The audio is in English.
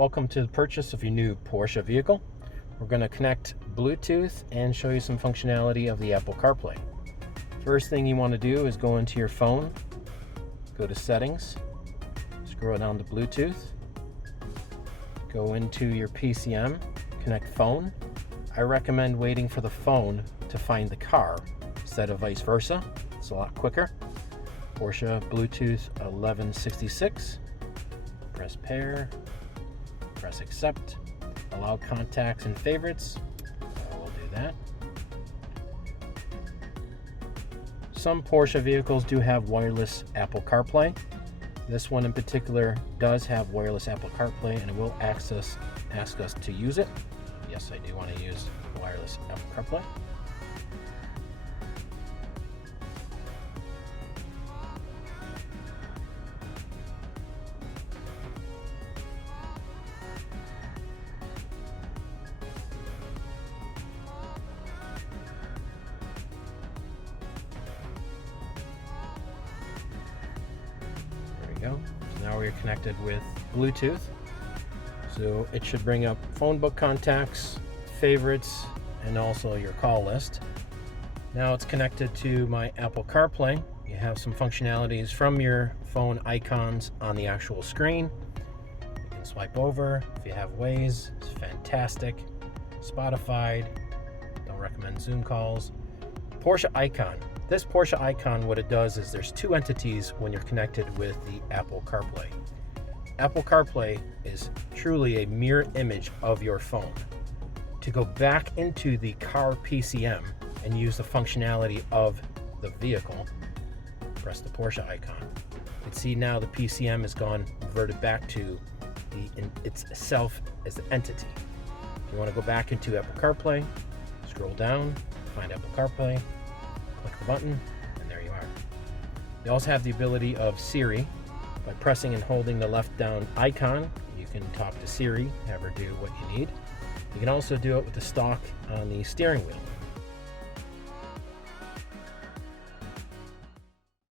Welcome to the purchase of your new Porsche vehicle. We're going to connect Bluetooth and show you some functionality of the Apple CarPlay. First thing you want to do is go into your phone, go to settings, scroll down to Bluetooth, go into your PCM, connect phone. I recommend waiting for the phone to find the car instead of vice versa. It's a lot quicker. Porsche Bluetooth 1166, press pair. Press accept, allow contacts and favorites. We'll do that. Some Porsche vehicles do have wireless Apple CarPlay. This one in particular does have wireless Apple CarPlay, and it will ask us to use it. Yes, I do want to use wireless Apple CarPlay. So now we're connected with Bluetooth. So it should bring up phone book contacts, favorites, and also your call list. Now it's connected to my Apple CarPlay. You have some functionalities from your phone icons on the actual screen. You can swipe over. If you have Waze, it's fantastic. Spotify, don't recommend Zoom calls. Porsche icon. This Porsche icon, what it does is there's two entities when you're connected with the Apple CarPlay. Apple CarPlay is truly a mirror image of your phone. To go back into the car PCM and use the functionality of the vehicle, press the Porsche icon. You can see now the PCM has gone reverted back to itself as the entity. If you want to go back into Apple CarPlay, scroll down, find Apple CarPlay, click the button, and there you are. You also have the ability of Siri. By pressing and holding the left down icon, you can talk to Siri, have her do what you need. You can also do it with the stalk on the steering wheel.